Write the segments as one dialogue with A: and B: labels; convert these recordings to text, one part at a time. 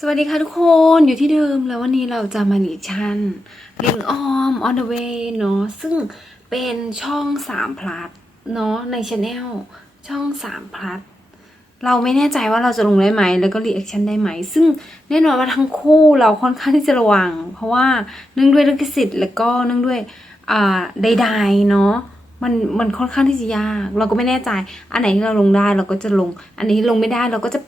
A: สวัสดีค่ะทุกคนอยู่ที่เดิมแล้ววันนี้เราจะมารีชั่นลิงออม on the way เนาะซึ่งเป็นช่อง3 plus เนาะในช anel ช่อง3 plus เราไม่แน่ใจว่าเราจะลงได้ไหม แล้วก็รีแอคชั่นได้ไหม ซึ่งแน่นอนว่าทั้งคู่เราค่อนข้างที่จะระวัง เพราะว่าเนื่องด้วยลิขสิทธิ์แล้วก็เนื่องด้วยอ่าใดๆเนาะมันมันค่อนข้างที่จะยาก เราก็ไม่แน่ใจ อันไหนที่เราลงได้เราก็จะลง อันนที่ลงไม่ได้เราก็จะ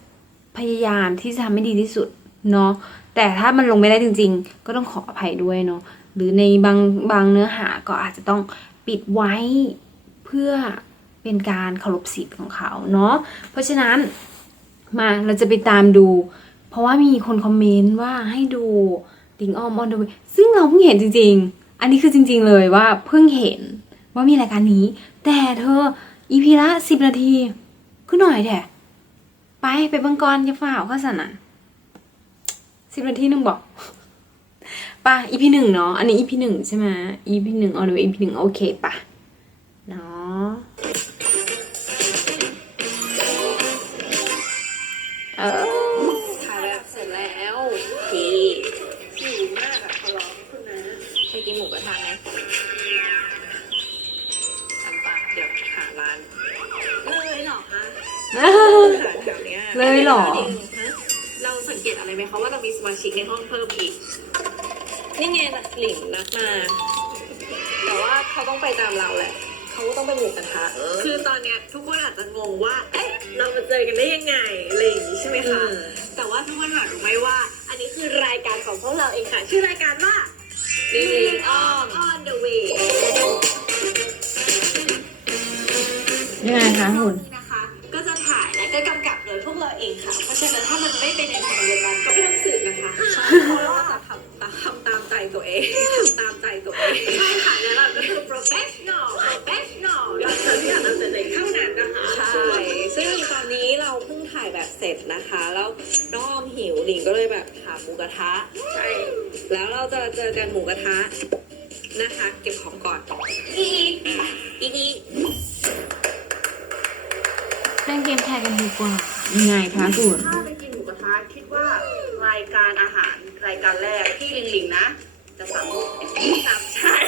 A: พยายามที่จะทำให้ดีที่สุด เนาะแต่ถ้ามันลงไม่ได้จริง ๆ ก็ต้องขออภัยด้วยเนาะหรือในบางบางเนื้อหาก็อาจจะต้องปิดไว้เพื่อเป็นการเคารพสิทธิ์ของเขาเนาะเพราะฉะนั้นมาเราจะไปตามดู เพราะว่ามีคนคอมเมนต์ว่าให้ดูดิงออมออนเดอะซึ่งเราเพิ่งเห็นจริง ๆ อันนี้คือจริง ๆ เลยว่าเพิ่งเห็นว่ามีรายการนี้ แต่เธออีพีละสิบนาทีขึ้นหน่อยแถะไปไปบังกรจะฝ่าวข้าสันน่ะ สิบนาทีหนึ่งบอกไป่ะอีพีหนึ่งเนาะอันนี้อีพีหนึ่งใช่ไหมอีพีหนึ่งเอาดูอีพีหนึ่งโอเคป่ะเนาะเออถ่ายแบบเสร็จแล้วโอเค
B: หิวมากอะขอร้องคุณนะ
A: ไปกินหมูกระทะไหม
B: ทำปะเดี๋ยวหาร้านเลยเหรอคะหาแถวเนี้ย
A: เลยเหรอ
B: เกตอะไรไหมคะว่าเรามีสมาชิกในห้องเพิ่มอีก นี่ไงนะหลิงนัดมา แต่ว่าเขาต้องไปตามเราแหละ เขาต้องไปหมู่กระทะคือตอนเนี้ยทุกคนอาจจะงงว่า เอ๊ะ เรามาเจอกันได้ยังไงอะไรอย่างงี้ใช่ไหมคะ แต่ว่าทุกคนหารู้ไหมว่า อันนี้คือรายการของพวกเราเองค่ะ ชื่อรายการว่า Living on on the way
A: ยังไงคะคุณ
B: เสร็จนะคะ แล้วน้องออมหิวหลิงก็เลยแบบหาหมูกระทะ ใช่ แล้วเราจะเจอกันหมูกระทะนะคะ เก็บของก่อน อีอีอี
A: เล่นเกมแทนกันดีกว่ายังไงคะคุณ
C: ถ้าไปกินหมูกระทะคิดว่ารายการอาหารรายการแรกที่ลิงลิงนะ จะสั่ง
B: สามชั้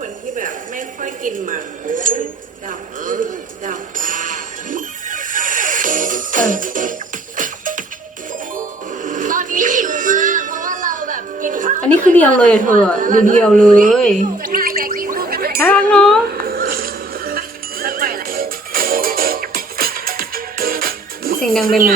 B: คนที่
C: แบ
B: บไม่ค่อยกินมันดำดำ
A: เออ
B: ตอนนี้หิวมาก เพราะว่าเราแบบกินข้าว
A: อันนี้คือเดียวเลยเธอเดียวเดียวๆเลย
B: หมูกระทะอยากกินหมูกระทะ
A: น่ารักเนาะ
B: แล้วไปอะไร
A: เสียงดังไปไหม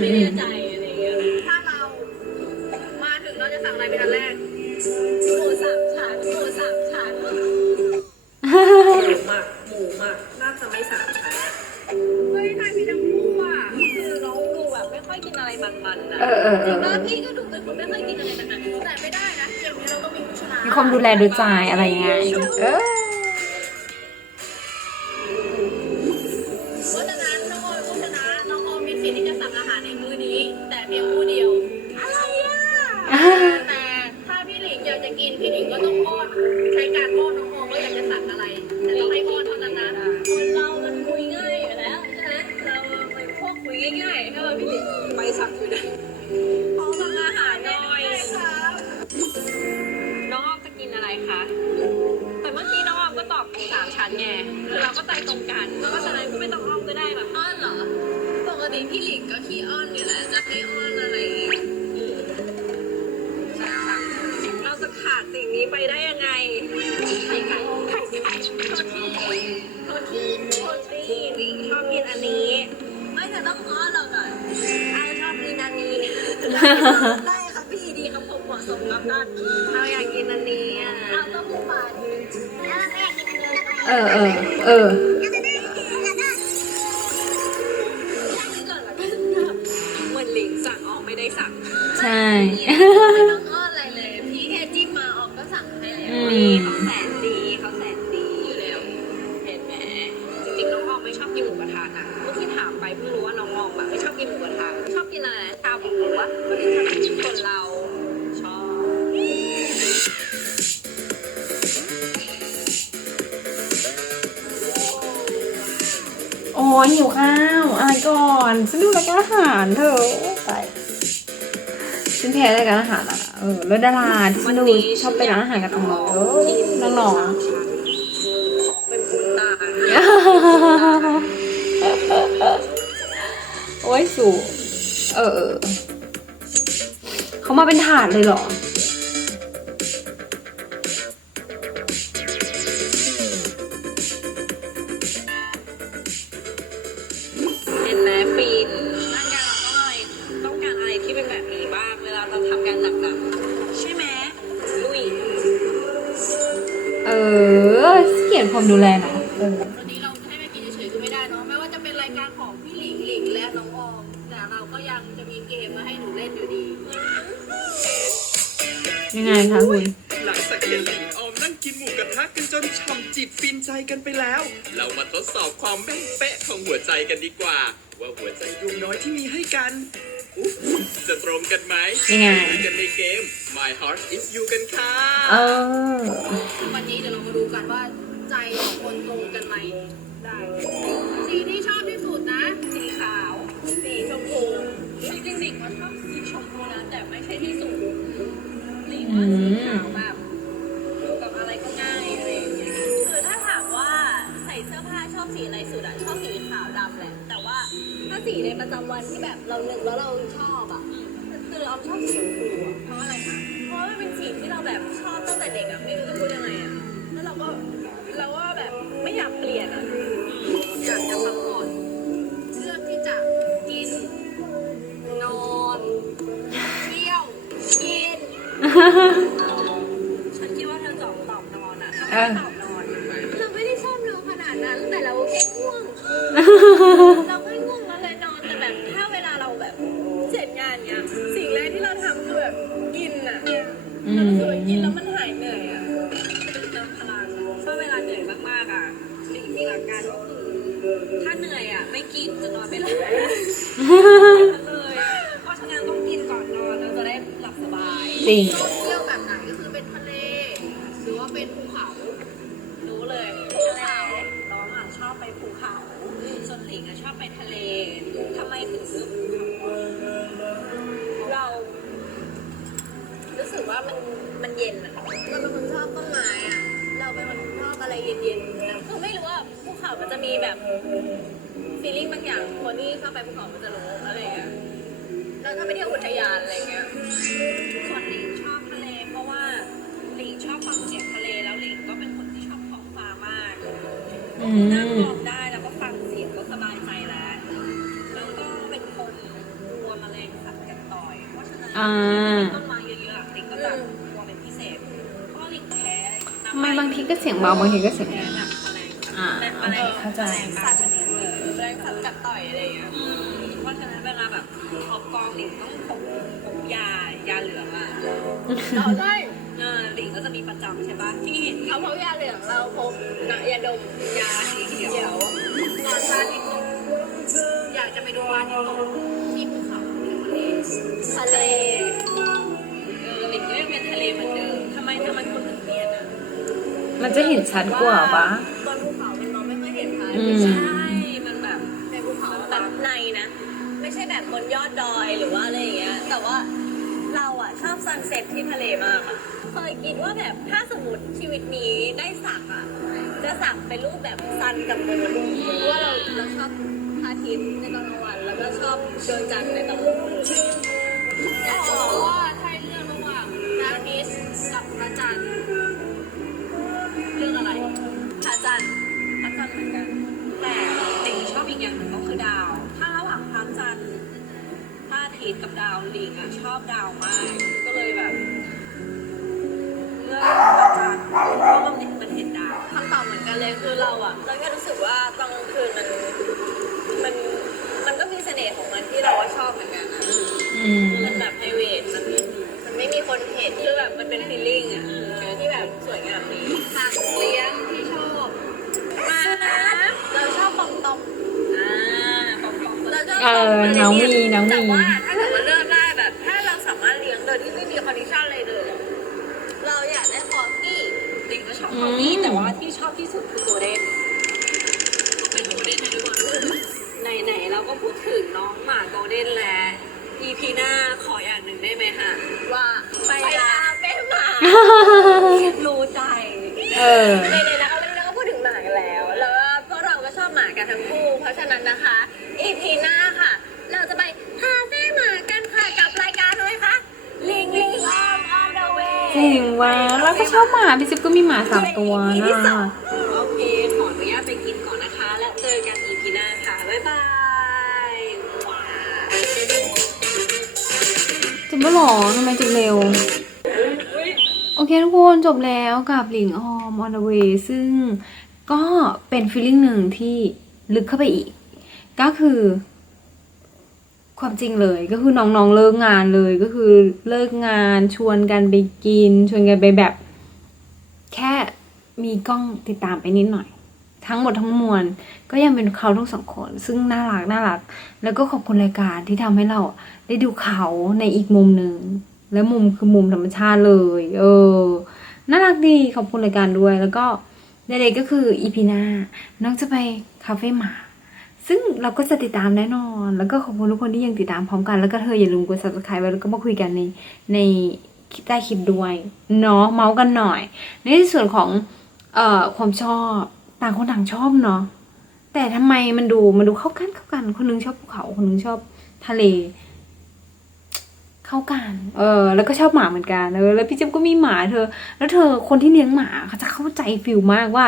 B: ไม่แน่ใจอะไรเงี้ย
C: ถ้าเรามาถึงเราจะสั่งอะไรเป็นอันแรก
B: หมูสามชั้นหมูสามชั้น
D: หมูหมักหมูหมักน่าจะไม่สามชั้น
B: เฮ้ยนายพี่ทั้งคู่อะคือน้องดูแบบไม่ค่อยกินอะไรมันๆนะ
A: เออเออเอ
B: จริ
A: ง
B: ๆพี่ก็ดูเป็นคนไม่ค่อยกินอะไรมันๆแต่ไม่ได้นะเกมนี้เราต้องมีผู้ชนะ
A: มีความดูแลดูใจอะไรยังไงเออ
B: นอะไรคะ แต่เมื่อกี้น้องออมก็ตอบสามชั้นไงคือเราก็ใจตรงกันเพราะฉะนั้นก็ไม่ต้องอ้อมก็ได้แบบอ้อนเหรอ ปกติพี่หลิงก็ขี้อ้อนอยู่แล้วจะให้อ้อนอะไรอีกเราจะไปได้ยังไงไข่ไข่ไข่ไข่โทษทีโทษทีโทษทีหลิงชอบกินอันนี้
D: ไม่แต่ต้องง้อเราหน่อยเอาชอบกินอันนี้ได้ครับพี่ดีครับผมเหมาะสมกับด้านนี้
B: เราอยากกินอั นี้อะ
D: เอาต้องมูปาแล้วไม่อยากกินอันนี้
A: เออเออเออ
B: ก่อนละกันเหมือนลิงสั่งออกไม่ได้สั่ง
A: ใช่
D: ไม่ต้องอ้อนอะไรเลย พี่แค่จิ้มมาออกก็สั่งให้แล้ว
A: อื
B: นี่เขาแสนดีเขาแสนดีอยู่แล้วเห็นไหมจริงๆน้องออมไม่ชอบกินหมูกระทะนะเมื่อกี้ถามไปเพิ่งรู้ว่าน้องออมแบบไม่ชอบกินหมูกระทะชอบกินอะไรชาบูวะคนเรา อ้
A: ยหิวข้าวอะไรก่อนฉันดูรายการอาหารเธอไปฉันแพ้รายการอาหารอะเออแล้วดาราที่ฉันดูชอบไปร้านอาหารกันตรงนั้นเออน้อง
B: เป็นคุณตา
A: โอ้ยสูเออเขามาเป็นถาดเลยเหรอ อเขียนความดูแลนะเออ
D: วันนี้เราให้มากินเฉยๆก็ไม่ได้เนาะไม่ว่าจะเป็นรายการของพี่หลิงหลิงและน้องออมแต่เราก็ยังจะมีเกมมาให้หนูเล่นอยู่ดี
A: ยังไงคะคุณ
E: หลังจากเห็นหลิงออมนั่งกินหมูกระทะกันจนฉ่ำจิตฟินใจกันไปแล้ว เรามาทดสอบความแม่นเป๊ะของหัวใจกันดีกว่า ว่าหัวใจดวงน้อยที่มีให้กันอุ๊บจะตรงกันไหม
A: ยังไง
E: ดูกันในเกม My Heart Is You กันค่ะ
A: เออ
D: วันนี้เดี๋ยวเรามาดูกันว่า ใจของคนตรงกันไหม
B: ได้
D: สีที่ชอบที่สุดนะ
B: สีขาว สีชมพูจริงๆหลิงว่าชอบสีชมพูนะแต่ไม่ใช่ที่สุดหลิงว่าสีขาวแบบอยู่กับอะไรก็ง่ายอะไรอย่างเงี้ย
D: คือถ้าถามว่าใส่เสื้อผ้าชอบสีอะไรสุดอะชอบสีขาวดำแหละแต่ว่าถ้าสีในประจำวันที่แบบเรานึกแล้วเราชอบอะคือเราชอบสีชมพูอะเพราะอะไรคะเพราะว่ามันเป็นสีที่เราแบบชอบตั้งแต่เด็กอะไม่รู้จะพูดยังไงอะแล้วเราก็ เราก็แบบไม่อยากเปลี่ยนอะอยากจะพักผ่อนเลือกที่จะกิน นอนเที่ยวกิน
B: ฉันคิดว่าเธอจอบตอบนอนอะถ้า
A: เอ
B: ไม่
A: อ
B: ตอบนอน
D: เราไม่ได้ชอบนอนขนาดนั้นแต่เราแค่ง่วงเราไม่ง่วงเรา จริ
B: ง เที่
D: ยวแบบไหนก็คือเป็นทะเล หรือว่าเป็นภูเขา
B: รู้เลยทะเลน้องอะชอบไปภูเขา ส่วนหลิงอะชอบไปทะเลทำไมถึงเลือกภูเขาเรา
D: รู้สึกว่ามันมันเย็นอะเราเป็นคนชอบต้นไม้อะเราเป็นคนชอบอะไรเย็นๆนะคือไม่รู้ว่าภูเขามันจะมีแบบฟีลลิ่งบางอย่างคนที่ชอบไปภูเขามันจะรู้อะไรอย่างเงี้ย แล้วถ้าไปเที่ยวอุทยานอะไรอย่างเงี้ย
B: ส่วนหลิงชอบทะเล เพราะว่าหลิงชอบฟังเสียงทะเลแล้วหลิงก็เป็นคนที่ชอบท้องฟ้ามาก
A: อื
B: นั่ง
A: ม
B: มองได้แล้วก็ฟังเสียงก็สบายใจแล้ว แล้วก็เป็นคนกลัวแมลงสัตว์กัดต่อย เพราะฉะนั้น
A: อ่า
B: ต้นไม้เยอะๆหลิงก็จะกลัวเป็นพิเศษเพราะหลิงแพ้
A: ทำไมบางทีก็เสียงเบาบางทีก็เสียง
B: แพ้
A: ดัง
B: แบบแมลงสัตว์
A: อ่า
B: แต่แมลง
A: เข้าใจ
B: แมลงสัตว์ชนิดเลย
D: แรงสัตว์กัดต่อยอะไรอย่างเงี้ย
B: อืมเพ ราะฉะนั้นเวลาแบบออกกองหลิงต้องพกพกยายาเหลืองอะ
D: เราใช่
B: เออหลิงก็จะมีประจำใช่ปะที่เห็น
D: เขาพกยาเหลืองเราพกนะยาดม
B: ยาสีเขียว
D: เขียวนอนพระอาทิตย์ตกอยากจะไปดูพระอาทิตย์ตกที่ภูเขาทะเลทะเล
B: เออหลิงก็ยังเป็นทะเลเหมือนเดิมทำไมทำไมคนถึงเปลี่ยนอะ
A: มันจะเห็นชัดกว่าปะ
D: บนภูเขามันมองไม่ค่อยเห็นพระอา
A: อื
D: ทิต
A: ม
D: ย์
B: ใช่ บ
D: นยอดดอยหรือว่าอะไรอย่างเงี้ย แต่ว่าเราอะชอบซันเซ็ตที่ทะเลมากอะเคยคิดว่าแบบถ้าสมมติชีวิตนี้ได้สักอะจะสักเป็นรูปแบบซันกับมูนเพราะว่าเราเราชอบพระอาทิตย์ในตอนกลางวันแล้วก็ชอบดวงจันทร์ในตอนกลางคืน อบเหมื
B: อนกันนะ
A: อืม
B: มันแบบไพรเวทมันมันไม่มีคนเห็นคือแบบมันเป็นฟีลลิ่งอะที่แบบสวยงามดีสัตว์เลี้ยงที่ชอบมาเราชอบปอมตอม
D: อ่าปอมปอม
B: เราชอบ
A: เออน้องมีน้อง
B: แต่
A: มี
B: ว่าถ้าเกิดว่าเลือกได้แบบ ถ้าเราสามารถเลี้ยงโดยที่ไม่มีคอนดิชันอะไรเลยอะเราอยากได้คอร์กี้
D: ลิงก็ชอบคอมมี่แต่ว่าที่ชอบที่สุดคือโกลเด้น
B: เป็นโมเดลให้ด้วย
D: ไหนๆเรา ก็พูดถึงน้องหมาโกลเด้นแล้ว EP หน้าขออย่างหนึ่งได้ไหมคะ
B: ว่าไปลาเป็นหมา
D: รู้ใจ
A: เออ
B: ในในๆแล้ววันนี้เราก็พูดถึงหมากันแล้ว แล้วก็พวกเราก็ชอบหมากันทั้งคู่ เพราะฉะนั้นนะคะ EP หน้าค่ะ เราจะไปคาเฟ่หมากันค่ะกับรายการอะไรคะลิงลิงออมออมเดอะเวย์
A: จริงว่าเราก็ชอบหมาพี่จิ๊บก็มีหมาสามตัวนะ
D: จบ
A: แล้วเหรอทำไมจบเร็ว โอเคทุกคนจบแล้วกับหลิงออม on the way ซึ่งก็เป็นฟีลลิ่งหนึ่งที่ลึกเข้าไปอีก ก็คือ ความจริงเลยก็คือน้องๆเลิกงานเลยก็คือเลิกงานชวนกันไปกิน ชวนกันไปแบบ แค่มีกล้องติดตามไปนิดหน่อย ทั้งหมดทั้งมวล ก็ยังเป็นเขาทั้งสองคนซึ่งน่ารักน่ารัก แล้วก็ขอบคุณรายการที่ทำให้เราได้ดูเขาในอีกมุมหนึ่งและมุมคือมุมธรรมชาติเลย เออน่ารักดีขอบคุณรายการด้วย แล้วก็ใดๆก็คืออีพีหน้าน้องจะไปคาเฟ่หมาซึ่งเราก็จะติดตามแน่นอน แล้วก็ขอบคุณทุกคนที่ยังติดตามพร้อมกัน แล้วก็เธออย่าลืมกด subscribe ไว้แล้วก็มาคุยกันในในคลิปใต้คลิปด้วย เนาะเมาส์กันหน่อย ในส่วนของเอ่อความชอบ ต่างคนต่างชอบเนาะแต่ทำไมมันดูมันดูเข้ากันเข้ากัน คนนึงชอบภูเขา คนนึงชอบทะเล เข้ากัน เออ แล้วก็ชอบหมาเหมือนกันเออแล้วพี่เจ๊ยบก็มีหมาเธอ แล้วเธอคนที่เลี้ยงหมาเขาจะเข้าใจฟิลมากว่า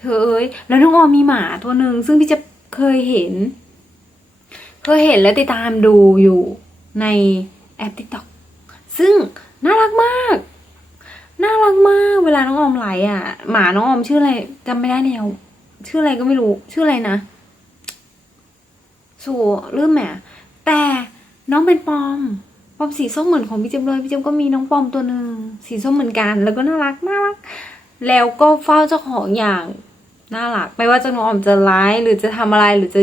A: เธอเอ้ยแล้วน้องออมมีหมาตัวหนึ่งซึ่งพี่เจ๊ยบเคยเห็น เคยเห็นและติดตามดูอยู่ในแอป TikTok ซึ่งน่ารักมาก น่ารักมาก เวลาน้องออมไลฟ์อะ หมาน้องออมชื่ออะไรจำไม่ได้แนวชื่ออะไรก็ไม่รู้ ชื่ออะไรนะสู่ลืมแหมแต่น้องเป็นปอม ปอมสีส้มเหมือนของพี่เจมเลยพี่เจมก็มีน้องปอมตัวหนึ่งสีส้มเหมือนกัน แล้วก็น่ารักน่ารัก แล้วก็เฝ้าเจ้าของอย่างน่ารัก ไม่ว่าจะน้องออมจะไลฟ์หรือจะทำอะไรหรือจะ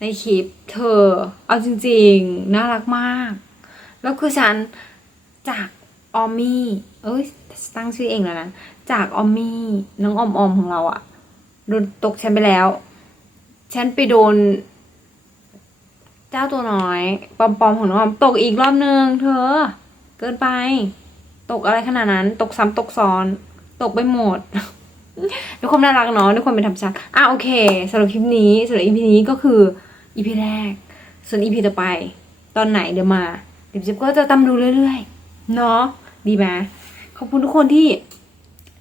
A: ในคลิปเธอ เอาจริง ๆ น่ารักมาก แล้วคือฉันจากออมมี่ เอ้ยตั้งชื่อเองแล้วนะ จากออมมี่น้องออมออมของเราอะโดนตกฉันไปแล้วฉันไปโดน เจ้าตัวน้อยปอมปอมของน้องออมตกอีกรอบนึงเธอ เกินไป ตกอะไรขนาดนั้น ตกซ้ำตกซ้อน ตกไปหมดด้วยความน่ารักเนาะด้วยความเป็นธรรมชาติอะโอเคสำหรับคลิปนี้สำหรับอีพีนี้ก็คืออีพีแรก ส่วนอีพีต่อไป ตอนไหนเดี๋ยวมาเดี๋ยวจิ๊บก็จะตามดูเรื่อยๆ เนาะดีไหม ขอบคุณทุกคนที่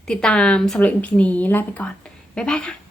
A: ติดตามสำหรับอีพีนี้ลาไปก่อน บ๊ายบายค่ะ